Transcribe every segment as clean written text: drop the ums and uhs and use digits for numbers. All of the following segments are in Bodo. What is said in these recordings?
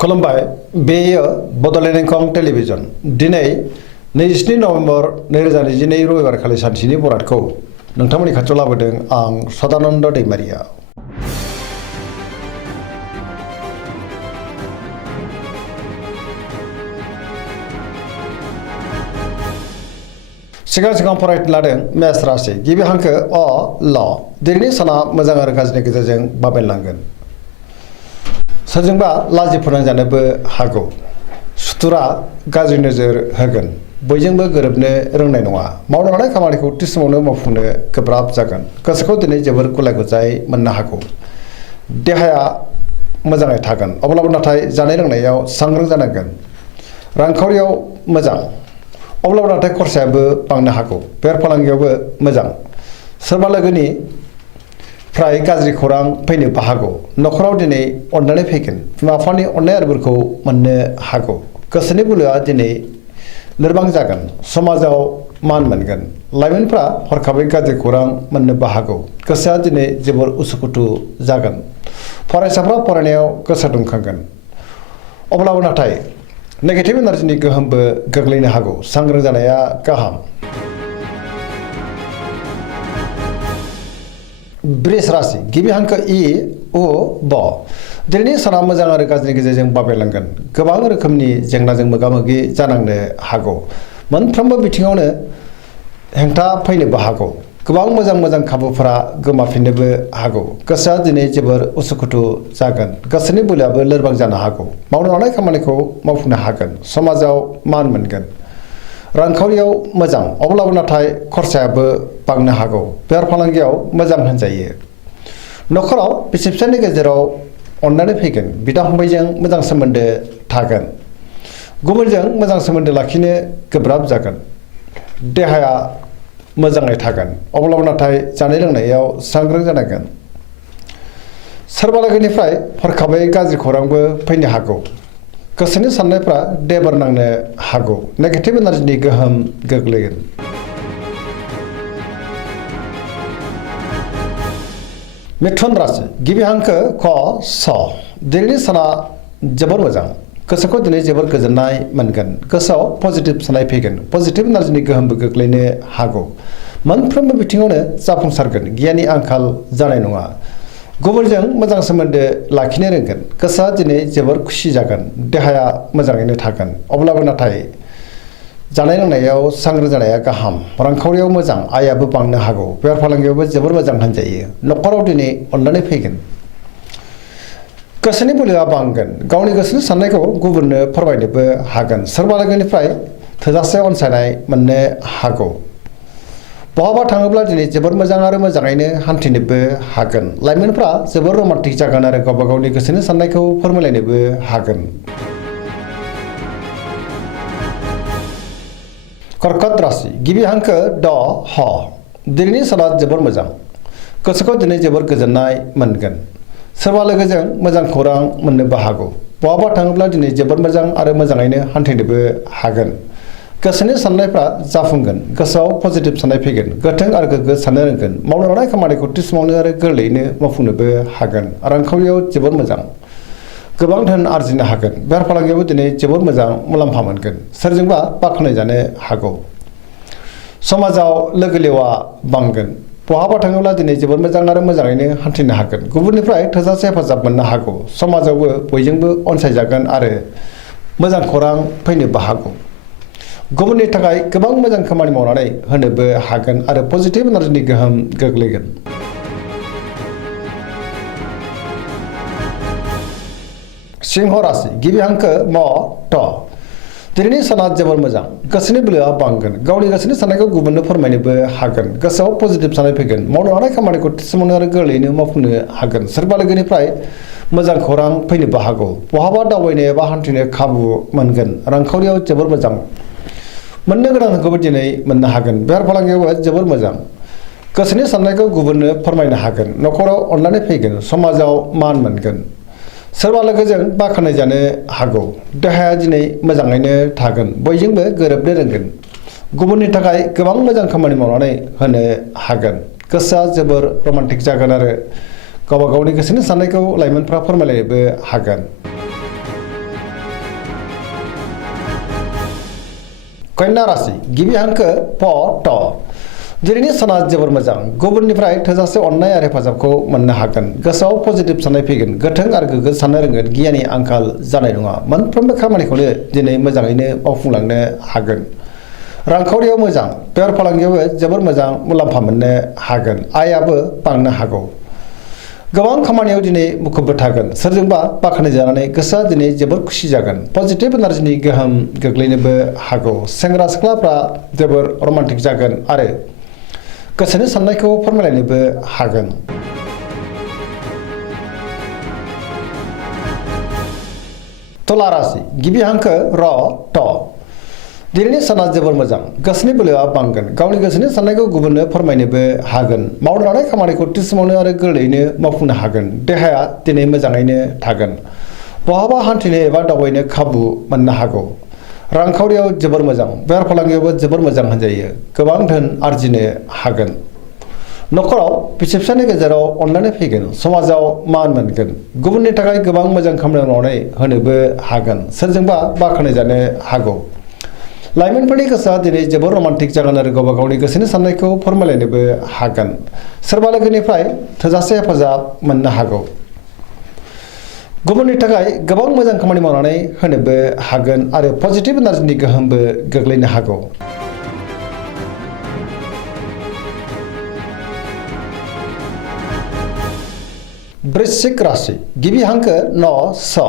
खुलुमबाय बेयो बड'लेण्ड टेलिभिजन दिनै 27 नभेम्बर 2022 रबिबार खालि सानसेनि बरादखौ नोंथांमोननि खाथियाव लाबोदों आं सदानन्द दैमारिया। सिगां फरायनो लादों मेष राशि गिबि हांखो अ ल दिनैनि साना मोजां आरो गाज्रिनि गेजेरजों बाबेनलांगोन। सोरजोंबा लाजि फोनांजानोबो हागौ। सुथुरा गाज्रि नोजोर होगोन। बयजोंबो गोरोबनो रोंनाय नङा। मावनो लानाय खामानिखौ थि समावनो मावफुंनो गोब्राब जागोन। गोसोखौ दिनै जोबोर गुलाय गुजाय मोननो हागौ। देहाया मोजाङै थागोन अब्लाबो नाथाय जानाय लोंनायाव सांग्रां जानांगोन। रांखावरियाव मोजां अब्लाबो नाथाय खरसायाबो बांनो हागौ। बेफार फालांगियावबो मोजां। सोरबा लोगोनि फ्राय गाज्रि खौरां फैनोबो हागौ। न'खराव दिनै अननानै फैगोन। बिमा बिफानि अननाय आरो बोरखौ मोननो हागौ। गोसोनि बोलोआ दिनै लोरबां जागोन। समाजाव मान मोनगोन। लाइमोनफ्रा हरखाबै गाज्रि खौरां मोननोबो हागौ। गोसोआ दिनै जोबोर उसुखुथु जागोन। फरायसाफ्रा फरायनायाव गोसो दुंखांगोन अब्लाबो नाथाय नेगेटिभ एनार्जिनि गोहोमबो गोग्लैनो हागौ। सांग्रां जानाया गाहाम। वृष राशि गिबि हांखो इ उ ब दिनैनि साना मोजां आरो गाज्रिनि गेजेरजों बाबेनलांगोन। गोबां रोखोमनि जेंनाजों मोगा मोगि जानांनो हागौ। मोनफ्रोमबो बिथिङावनो हेंथा फैनोबो हागौ। गोबां मोजां खाबुफोरा गोमाफिननोबो हागौ। गोसोआ दिनै जोबोर उसुखुथु जागोन। गोसोनि बोलोआबो लोरबां जानो हागौ। मावनो लानाय खामानिखौ मावफुंनो हागोन। समाजाव मान मोनगोन। रांखावरियाव मोजां अब्लाबो नाथाय खरसायाबो बांनो हागौ। बेफार फालांगियाव मोजां होनजायो। न'खराव बिसि फिसायनि गेजेराव अननानै फैगोन। बिदा फंबायजों मोजां सोमोन्दो थागोन। गुबुनजों मोजां सोमोन्दो लाखिनो गोब्राब जागोन। देहाया मोजाङै थागोन अब्लाबो नाथाय जानाय लोंनायाव सांग्रां जानांगोन। सोरबा लोगोनिफ्राय हरखाबै गाज्रि खौरांबो फैनो हागौ। गोसोनि साननायफ्रा देबार नांनो हागौ। नेगेटिभ एनार्जिनि गोहोम गोग्लैगोन। मिथुन राशि गिबि हांखो क स दिनैनि साना जोबोर मोजां। गोसोखौ दिनै जोबोर गोजोननाय मोनगोन। गोसोआव पजिटिभ साननाय फैगोन। पजिटिभ एनार्जिनि गोहोमबो गोग्लैनो हागौ। मोनफ्रोमबो बिथिङावनो जाफुंसारगोन। गियाननि आंखाल जानाय नङा। गुबुनजों मोजां सोमोन्दो लाखिनो रोंगोन। गोसोआ दिनै जोबोर खुसि जागोन। देहाया मोजाङैनो थागोन अब्लाबो नाथाय जानाय लोंनायाव सांग्रां जानाया गाहाम। रांखावरियाव मोजां आयाबो बांनो हागौ। बेफार फालांगियावबो जोबोर मोजां होनजायो। न'खराव दिनै अननानै फैगोन। गोसोनि बोलोआ बांगोन। गावनि गोसोनि साननायखौ गुबुननो फोरमायनोबो हागोन। सोरबा लोगोनिफ्राय थोजासे अनसायनाय मोननो हागौ। बहाबा थाङोब्ला दिनै जोबोर मोजां आरो मोजाङैनो हान्थिनोबो हागोन। लाइमोनफ्रा जोबोर रमान्टिक जागोन आरो गावबा गावनि गोसोनि साननायखौ फोरमायलायनोबो हागोन। कर्कट राशि गिबि हांखो ड ह दिनैनि साना जोबोर मोजां। गोसोखौ दिनै जोबोर गोजोननाय मोनगोन। सोरबा लोगोजों मोजां खौरां मोननोबो हागौ। बहाबा थाङोब्ला दिनै जोबोर मोजां आरो मोजाङैनो हान्थिनोबो हागोन। गोसोनि साननायफ्रा जाफुंगोन। गोसोआव पजिटिभ साननाय फैगोन। गोथों आरो गोग्गो साननो रोंगोन। मावनो लानाय खामानिखौ थि समावनो आरो गोरलैयैनो मावफुंनोबो हागोन। रांखावरियाव जोबोर मोजां। गोबां धोन आरजिनो हागोन। बेफार फालांगियावबो दिनै जोबोर मोजां मुलाम्फा मोनगोन। सोरजोंबा बाख्नायजानो हागौ। समाजाव लोगो लेवा बांगोन। बहाबा थाङोब्ला दिनै जोबोर मोजां आरो मोजाङैनो हान्थिनो हागोन। गुबुननिफ्राय थोजासे हेफाजाब मोननो हागौ। समाजावबो बयजोंबो अनसायजागोन आरो मोजां खौरां फैनोबो हागौ। गुबुननि थाखाय गोबां मोजां खामानि मावनानै होनोबो हागोन आरो पजिटिभ एनार्जिनि गोहोम गोग्लैगोन। सिंह राशि गिबि हांखो म ट दिनैनि साना जोबोर मोजां। गोसोनि बोलोआ बांगोन। गावनि गोसोनि साननायखौ गुबुननो फोरमायनोबो हागोन। गोसोआव पजिटिभ साननाय फैगोन। मावनो लानाय खामानिखौ थि समावनो आरो गोरलैयैनो मावफुंनो हागोन। सोरबा लोगोनिफ्राय मोजां खौरां फैनोबो हागौ। बहाबा दावबायनो एबा हान्थिनो खाबु मोनगोन। रांखावरियाव जोबोर मोजां। मोननो गोनांखौबो दिनै मोननो हागोन। बेफार फालांगियावबो जोबोर मोजां। गोसोनि साननायखौ गुबुननो फोरमायनो हागोन। न'खराव अननानै फैगोन। समाजाव मान मोनगोन। सोरबा लोगोजों बाख्नायजानो हागौ। देहाया दिनै मोजाङैनो थागोन। बयजोंबो गोरोबनो रोंगोन। गुबुननि थाखाय गोबां मोजां खामानि मावनानै होनो हागोन। गोसोआ जोबोर रमान्टिक जागोन आरो गावबा गावनि गोसोनि साननायखौ लाइमोनफ्रा फोरमायलायनोबो हागोन। कन्या राशि गिबि हांखो प ट दिनैनि साना जोबोर मोजां गुबुननिफ्राय थोजासे अननाय आरो हेफाजाबखौ मोननो हागोन गोसोआव पजिटिभ साननाय फैगोन गोथों आरो गोग्गो साननो रोंगोन गियाननि आंखाल जानाय नङा मोनफ्रोमबो खामानिखौनो दिनै मोजाङैनो मावफुंलांनो हागोन रांखावरियाव मोजां बेफार फालांगियावबो जोबोर मोजां मुलाम्फा मोननो हागोन आयाबो बांनो हागौ गोबां खामानियाव दिनै मुखुबबो थागोन सोरजोंबा बाख्नायजानानै गोसोआ दिनै जोबोर खुसि जागोन पजिटिभ एनार्जिनि गोहोम गोग्लैनोबो हागौ सेंग्रा सिख्लाफ्रा जोबोर रमान्टिक जागोन आरो गोसोनि साननायखौ फोरमायलायनोबो हागोन तुला राशि गिबि हांखो र ट दिनैनि साना जोबोर मोजां गोसोनि बोलोआ बांगोन गावनि गोसोनि साननायखौ गुबुननो फोरमायनोबो हागोन मावनो लानाय खामानिखौ थि समावनो आरो गोरलैयैनो मावफुंनो हागोन देहाया दिनै मोजाङैनो थागोन बहाबा हान्थिनो एबा दावबायनो खाबु मोननो हागौ रांखावरियाव जोबोर मोजां बेफार फालांगियावबो जोबोर मोजां होनजायो गोबां धोन आरजिनो हागोन नखराव बिसि फिसानि गेजेराव अनलायनाय फैगोन समाजाव मान मोनगोन गुबुननि थाखाय गोबां मोजां खामानि मावनानै होनोबो हागोन सोरजोंबा बाख्नायजानो हागौ लाइमोनफोरनि गोसोआ दिनै जोबोर रमान्टिक जागोन आरो गावबा गावनि गोसोनि साननायखौ फोरमायलायनोबो हागोन सोरबा लोगोनिफ्राय थोजासे हेफाजाब मोननो हागौ गुबुननि थाखाय गोबां मोजां खामानि मावनानै होनोबो हागोन आरो पजिटिभ एनार्जिनि गोहोमबो गोग्लैनो हागौ वृश्चिक राशि गिबि हांखो न स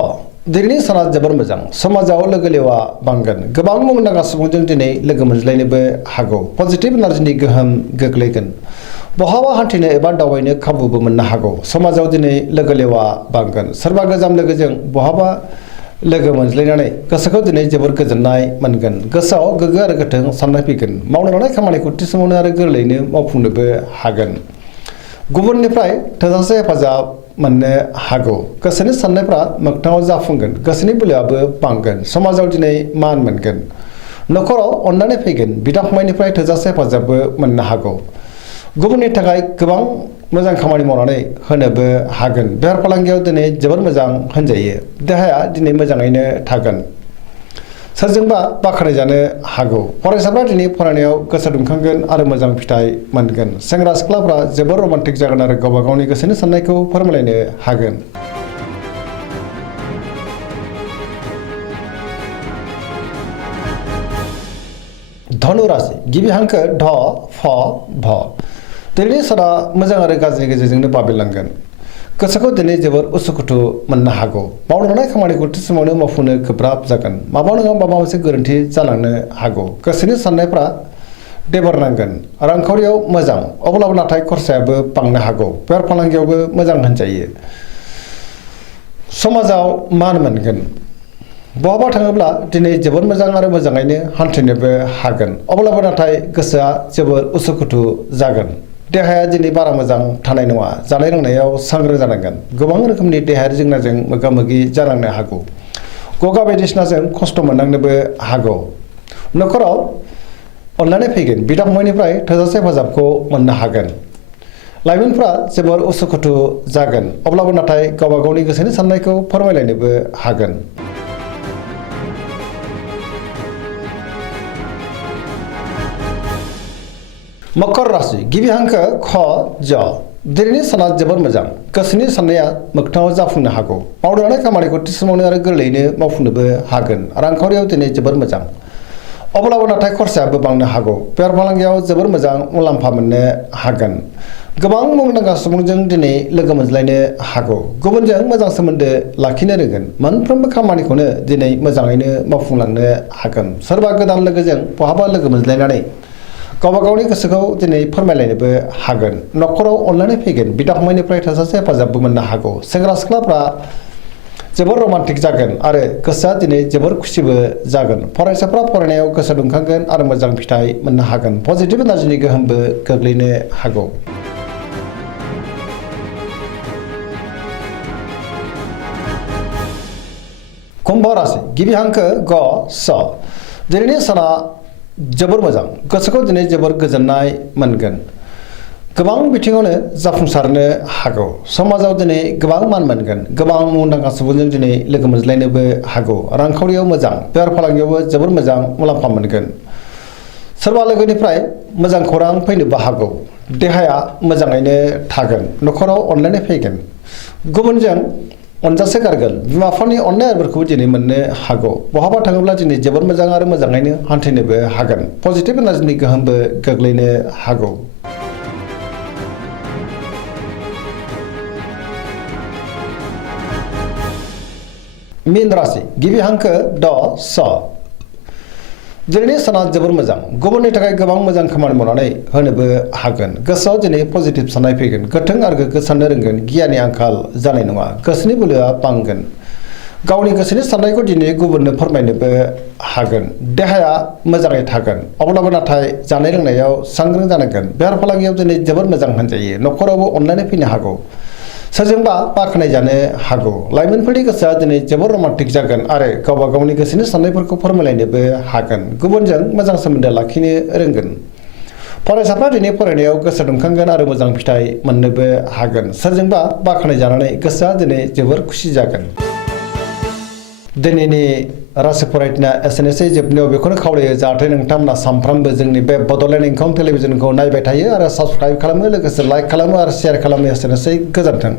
दिनैनि साना जोबोर मोजां समाजाव लोगो लेवा बांगोन गोबां मुंदांखा सुबुंजों दिनै लोगो मोनज्लायनोबो हागौ पजिटिभ एनार्जिनि गोहोम गोग्लैगोन बहाबा हान्थिनो एबा दावबायनो खाबुबो मोननो हागौ समाजाव दिनै लोगो लेवा बांगोन सोरबा गोजाम लोगोजों बहाबा लोगो मोनज्लायनानै गोसोखौ दिनै जोबोर गोजोननाय मोनगोन गोसोआव गोग्गो आरो गोथों साननाय फैगोन मावनो लानाय खामानिखौ थि समावनो आरो गोरलैयैनो मावफुंनोबो हागोन गुबुननिफ्राय थोजासे हेफाजाब मोननो हागौ गोसोनि साननायफ्रा मोगथाङाव जाफुंगोन गोसोनि बोलोआबो बांगोन समाजाव दिनै मान मोनगोन नखराव अननानै फैगोन बिदा फंबायनिफ्राय थोजासे हेफाजाबबो मोननो हागौ गुबुननि थाखाय गोबां मोजां खामानि मावनानै होनोबो हागोन बेफार फालांगियाव दिनै जोबोर मोजां होनजायो देहाया दिनै मोजाङैनो थागोन सोरजोंबा बाख्नायजानो हागौ फरायसाफ्रा दिनै फरायनायाव गोसो दुंखांगोन आरो मोजां फिथाइ मोनगोन सेंग्रा सिख्लाफ्रा जोबोर रमान्टिक जागोन आरो गावबा गावनि गोसोनि साननायखौ फोरमायलायनो हागोन धनु राशि गिबि हांखो ढ फ भ दिनैनि साना मोजां आरो गाज्रिनि गेजेरजोंनो बाबेरलांगोन गोसोखौ दिनै जोबोर उसुखुथु मोननो हागौ मावनो लानाय खामानिखौ थि समावनो मावफुंनो गोब्राब जागोन माबा नङा माबा मोनसे गोरोन्थि जालांनो हागौ गोसोनि साननायफ्रा देबोरनांगोन रांखावरियाव मोजां अब्लाबो नाथाय खरसायाबो बांनो हागौ बेफार फालांगियावबो मोजां होनजायो समाजाव मान मोनगोन बहाबा थाङोब्ला दिनै जोबोर मोजां आरो मोजाङैनो हान्थिनोबो हागोन अब्लाबो नाथाय गोसोआ जोबोर उसुखुथु जागोन देहाया दिनै बारा मोजां थानाय नङा जानाय लोंनायाव सांग्रां जानांगोन गोबां रोखोमनि देहायारि जेंनाजों मोगा मोगि जानांनो हागौ गगा बायदिसिनाजों खस्थ' मोननांनोबो हागौ नखराव अनलायनाय फैगोन बिदा फंबायनिफ्राय थोजासे हेफाजाबखौ मोननो हागोन लाइमोनफ्रा जोबोर उसुखुथु जागोन अब्लाबो नाथाय गावबा गावनि गोसोनि साननायखौ फोरमायलायनोबो हागोन मकर राशि गिबि हांखो ख ज दिनैनि साना जोबोर मोजां गोसोनि साननाया मोगथाङाव जाफुंनो हागौ मावनो लानाय खामानिखौ थि समावनो आरो गोरलैयैनो मावफुंनोबो हागोन रांखावरियाव दिनै जोबोर मोजां अब्लाबो नाथाय खरसायाबो बांनो हागौ बेफार फालांगियाव जोबोर मोजां मुलाम्फा मोननो हागोन गोबां मुंदांखा सुबुंजों दिनै लोगो मोनज्लायनो हागौ गुबुनजों मोजां सोमोन्दो लाखिनो रोंगोन मोनफ्रोमबो खामानिखौनो दिनै मोजाङैनो मावफुंलांनो हागोन सोरबा गोदान लोगोजों बहाबा लोगो मोनज्लायनानै गावबा गावनि गोसोखौ दिनै फोरमायलायनोबो हागोन नखराव अनलायनाय फैगोन बिदा फंबायनिफ्राय थोजासे हेफाजाबबो मोननो हागौ सेंग्रा सिख्लाफ्रा जोबोर रमान्टिक जागोन आरो गोसोआ दिनै जोबोर खुसिबो जागोन फरायसाफ्रा फरायनायाव गोसो दुंखांगोन आरो मोजां फिथाइ मोननो हागोन पजिटिभ एनार्जिनि गोहोमबो गोग्लैनो हागौ कुम्भ राशि गिबि हांखो ग स दिनैनि साना जोबोर मोजां गोसोखौ दिनै जोबोर गोजोननाय मोनगोन गोबां बिथिङावनो जाफुंसारनो हागौ समाजाव दिनै गोबां मान मोनगोन गोबां मुंदांखा सुबुंजों दिनै लोगो मोनज्लायनोबो हागौ रांखावरियाव मोजां बेफार फालांगियावबो जोबोर मोजां मुलाम्फा मोनगोन सोरबा लोगोनिफ्राय मोजां खौरां फैनोबो हागौ। देहाया मोजाङैनो थागोन, न'खराव अनलायनाय फैगोन, गुबुनजों अनजासे गारगोन, बिमा बिफानि अननाय आदरखौबो दिनै मोननो हागौ। बहाबा थाङोब्ला दिनै जोबोर मोजां आरो मोजाङैनो हान्थिनोबो हागोन। पजिटिभ एनार्जिनि गोहोमबो गोग्लैनो हागौ। मीन राशि गिबि हांखो ड स। दिनैनि साना जोबोर मोजां, गुबुननि थाखाय गोबां मोजां खामानि मावनानै होनोबो हागोन। गोसोआव दिनै पजिटिभ साननाय फैगोन, गोथों आरो गोग्गो साननो रोंगोन, गियाननि आंखाल जानाय नङा, गोसोनि बोलोआ बांगोन। गावनि गोसोनि साननायखौ दिनै गुबुननो फोरमायनोबो हागोन। देहाया मोजाङै थागोन, अब्लाबो नाथाय जानाय लोंनायाव सांग्रां जानांगोन। बेफार फालांगियाव दिनै जोबोर मोजां होनजायो, न'खरावबो अनलायनाय फैनो हागौ, सोरजोंबा बाख्नाय जानो हागौ। लाइमोनफोरनि गोसोआ दिनै जोबोर रमान्टिक जागोन आरो गावबा गावनि गोसोनि साननायफोरखौ फोरमायलायनोबो हागोन, गुबुनजों मोजां सोमोन्दो लाखिनो रोंगोन। फरायसाफ्रा दिनै फरायनायाव गोसो दुंखांगोन आरो मोजां फिथाइ मोननोबो हागोन। सोरजोंबा बाख्नाय जानानै गोसोआ दिनै जोबोर खुसि जागोन। दिनैनि राशि फरायथिना एसेनोसै। जोबनायाव बेखौनो खावलायो जाहाथे नोंथांमोना सानफ्रामबो जोंनि बे बड'लेण्ड इंखं टेलिभिजनखौ नायबाय थायो आरो साबस्क्राइब खालामो, लोगोसे लाइक खालामो आरो शेयार खालामो। एसेनोसै, गोजोन्थों।